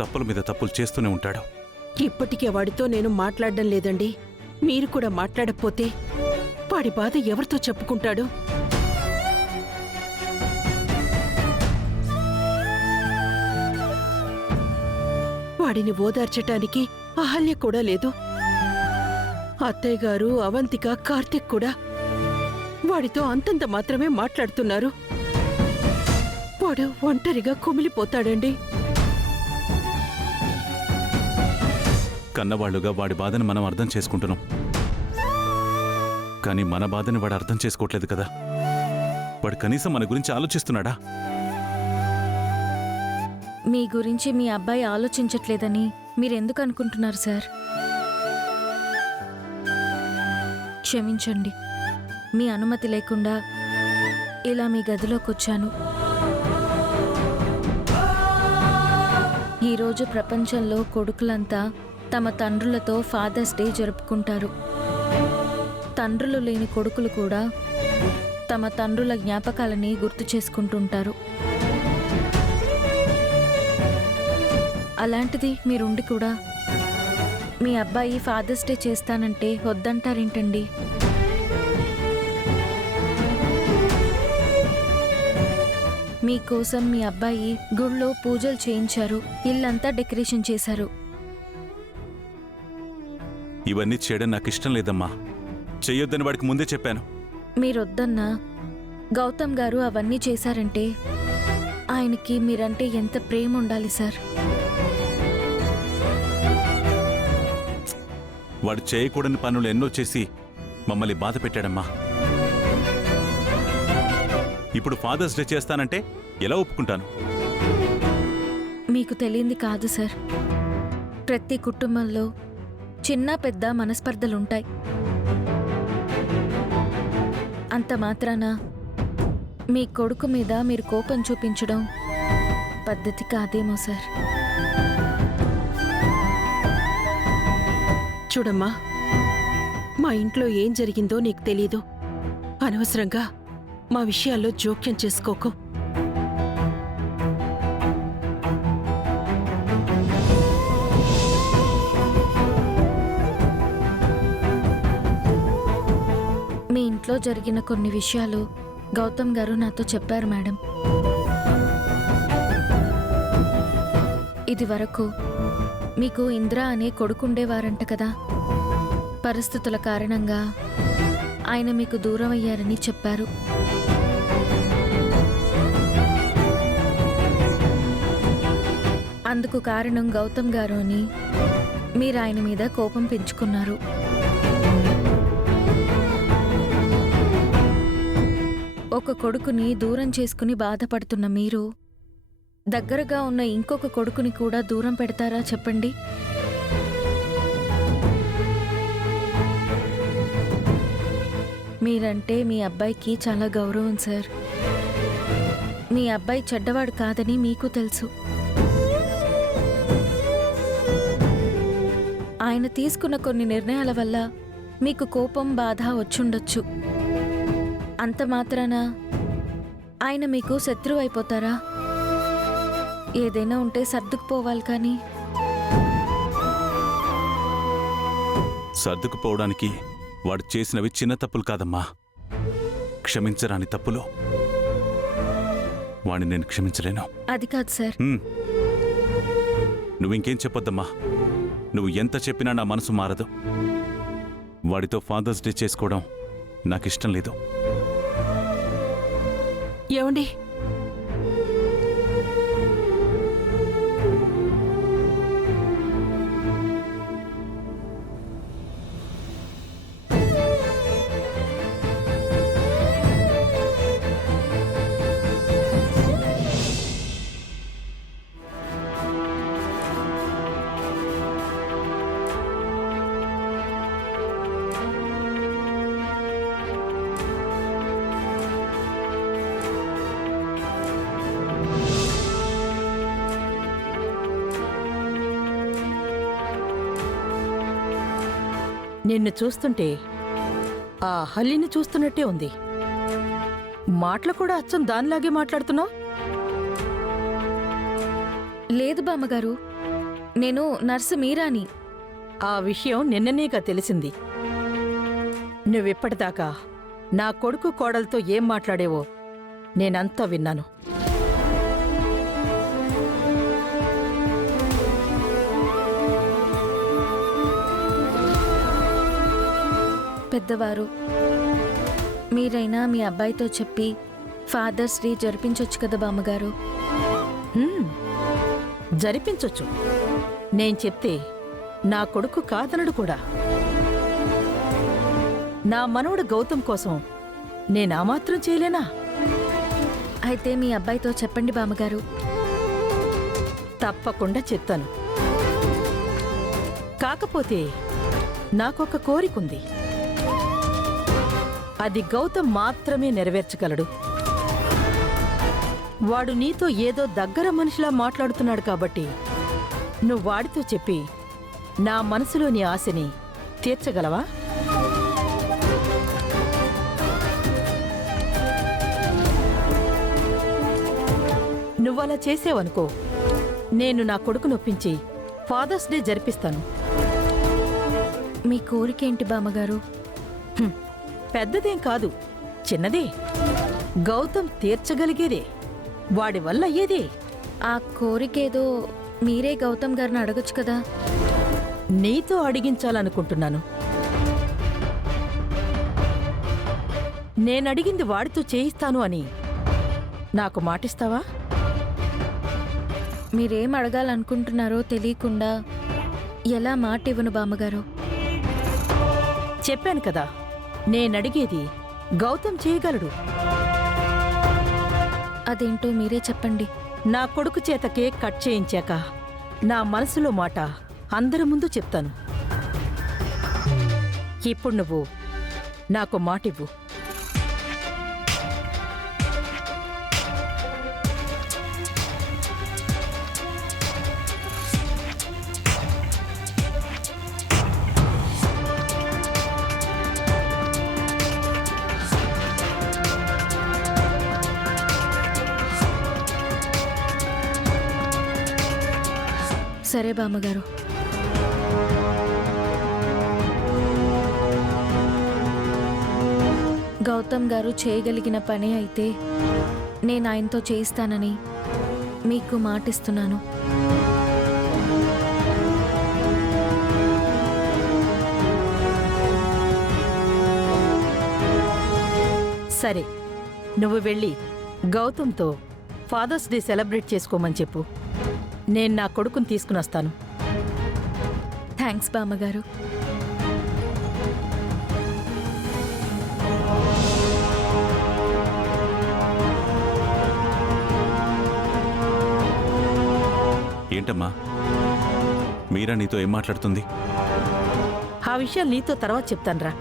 తప్పుల మీద తప్పులు చేస్తూనే ఉంటాడు. ఇప్పటికే వాడితో నేను మాట్లాడడం లేదండి. మీరు కూడా మాట్లాడకపోతే వాడి బాధ ఎవరితో చెప్పుకుంటాడు? వాడిని ఓదార్చటానికి అహల్య కూడా లేదు. అత్తయ్య గారు, అవంతిక, కార్తిక్ కూడా వాడితో అంతంత మాత్రమే మాట్లాడుతున్నారు. వాడు ఒంటరిగా కుమిలిపోతాడండి. కన్నవాళ్లుగా వాడి బాధని మనం అర్థం చేసుకుంటున్నాం, కానీ మన బాధని వాడు అర్థం చేసుకోవట్లేదు కదా. వాడు కనీసం మన గురించి ఆలోచిస్తున్నాడా? మీ గురించి మీ అబ్బాయి ఆలోచించట్లేదని మీరెందుకు అనుకుంటున్నారు సార్? క్షమించండి, మీ అనుమతి లేకుండా ఇలా మీ గదిలోకి వచ్చాను. ఈరోజు ప్రపంచంలో కొడుకులంతా తమ తండ్రులతో ఫాదర్స్ డే జరుపుకుంటారు. తండ్రులు లేని కొడుకులు కూడా తమ తండ్రుల జ్ఞాపకాలని గుర్తు చేసుకుంటుంటారు. అలాంటిది మీరుండి కూడా మీ అబ్బాయి ఫాదర్స్ డే చేస్తానంటే వద్దంటారేంటండి? మీకోసం మీ అబ్బాయి గుళ్ళో పూజలు చేయించారు, ఇల్లంతా డెకరేషన్ చేశారు. ఇవన్నీ చేయడం నాకు ఇష్టం లేదమ్మా. చెయ్యొద్దని వాడికి ముందే చెప్పాను. మీరొద్దన్నా గౌతమ్ గారు అవన్నీ చేశారంటే ఆయనకి మీరంటే ఎంత ప్రేమ ఉండాలి సార్. వాడు చేయకూడని పనులు ఎన్నో చేసి మమ్మల్ని బాధ పెట్టాడమ్మా. ఇప్పుడు ఫాదర్స్ డే చేస్తానంటే ఎలా ఒప్పుకుంటాను? మీకు తెలియంది కాదు సార్, ప్రతి కుటుంబంలో చిన్న పెద్ద మనస్పర్ధలుంటాయి. అంత మాత్రాన మీ కొడుకు మీద మీరు కోపం చూపించడం పద్ధతి కాదేమో సార్. చూడమ్మా, మా ఇంట్లో ఏం జరిగిందో నీకు తెలీదు. అనవసరంగా మా విషయాల్లో జోక్యం చేసుకోకు. మీ ఇంట్లో జరిగిన కొన్ని విషయాలు గౌతమ్ గారు నాతో చెప్పారు మేడం. ఇది వరకు మీకు ఇంద్ర అనే కొడుకుండేవారంట కదా. పరిస్థితుల కారణంగా ఆయన మీకు దూరం అయ్యారని చెప్పారు. అందుకు కారణం గౌతమ్ గారు అని మీరు ఆయన మీద కోపం పెంచుకున్నారు. ఒక కొడుకుని దూరం చేసుకుని బాధపడుతున్న మీరు దగ్గరగా ఉన్న ఇంకొక కొడుకుని కూడా దూరం పెడతారా చెప్పండి? మీరంటే మీ అబ్బాయికి చాలా గౌరవం సార్. మీ అబ్బాయి చెడ్డవాడు కాదని మీకు తెలుసు. ఆయన తీసుకున్న కొన్ని నిర్ణయాల వల్ల మీకు కోపం, బాధ వచ్చుండొచ్చు. అంత మాత్రాన ఆయన మీకు శత్రువు అయిపోతారా? ఏదైనా ఉంటే సర్దుకుపోవాలి. కానీ సర్దుకుపోవడానికి వాడు చేసినవి చిన్న తప్పులు కాదమ్మా, క్షమించరాని తప్పులు. వాడిని నేను క్షమించలేను. అది కాదు సార్. నువ్వింకేం చెప్పొద్దమ్మా. నువ్వు ఎంత చెప్పినా నా మనసు మారదు. వాడితో ఫాదర్స్ డే చేసుకోవడం నాకిష్టం లేదు. ఏమండి, నిన్ను చూస్తుంటే ఆ హల్లిని చూస్తున్నట్టే ఉంది. మాటలు కూడా అచ్చం దానిలాగే మాట్లాడుతున్నావు. లేదు బామ్మగారు, నేను నర్సు మీరాని. ఆ విషయం నిన్ననేగా తెలిసింది. నువ్విప్పటిదాకా నా కొడుకు కోడలతో ఏం మాట్లాడేవో నేనంతా విన్నాను. పెద్దవారు, మీరైనా మీ అబ్బాయితో చెప్పి ఫాదర్స్ డే జరిపించొచ్చు కదా బామ్మగారు. జరిపించొచ్చు. నేను చెప్తే నా కొడుకు కాదనడు కూడా. నా మనవడు గౌతమ్ కోసం నేనా మాత్రం చేయలేనా? అయితే మీ అబ్బాయితో చెప్పండి బామ్మగారు. తప్పకుండా చెప్తాను. కాకపోతే నాకొక కోరికుంది. అది గౌతమ్ మాత్రమే నెరవేర్చగలడు. వాడు నీతో ఏదో దగ్గర మనిషిలా మాట్లాడుతున్నాడు కాబట్టి నువ్వు వాడితో చెప్పి నా మనసులోని ఆశని తీర్చగలవా? నువ్వలా చేసేవనుకో, నేను నా కొడుకు నొప్పించి ఫాదర్స్ డే జరిపిస్తాను. మీ కోరికేంటి బామ్మగారు? పెద్దదేం కాదు, చిన్నదే. గౌతమ్ తీర్చగలిగేదే, వాడి వల్ల అయ్యేదే. ఆ కోరికేదో మీరే గౌతమ్ గారిని అడగొచ్చు కదా. నీతో అడిగించాలనుకుంటున్నాను. నేనడిగింది వాడితో చేయిస్తాను అని నాకు మాటిస్తావా? మీరేం అడగాలనుకుంటున్నారో తెలియకుండా ఎలా మాట ఇవ్వను బామ్మగారు. చెప్పాను కదా, నేనడిగేది గౌతమ్ చేయగలడు. అదేంటో మీరే చెప్పండి. నా కొడుకు చేత కేక్ కట్ చేయించాక నా మనసులో మాట అందరి ముందు చెప్తాను. ఇప్పుడు నువ్వు నాకు మాటివ్వు. సరే బామ్మగారు. గౌతమ్ గారు చేయగలిగిన పనే అయితే నేను ఆయనతో చేయిస్తానని మీకు మాటిస్తున్నాను. సరే, నువ్వు వెళ్ళి గౌతమ్తో ఫాదర్స్ డే సెలబ్రేట్ చేసుకోమని చెప్పు. నేను నా కొడుకుని తీసుకుని వస్తాను. థ్యాంక్స్ బామ్మగారు. ఏంటమ్మా, మీరా నీతో ఏం మాట్లాడుతుంది? ఆ విషయాలు నీతో తర్వాత చెప్తానురా.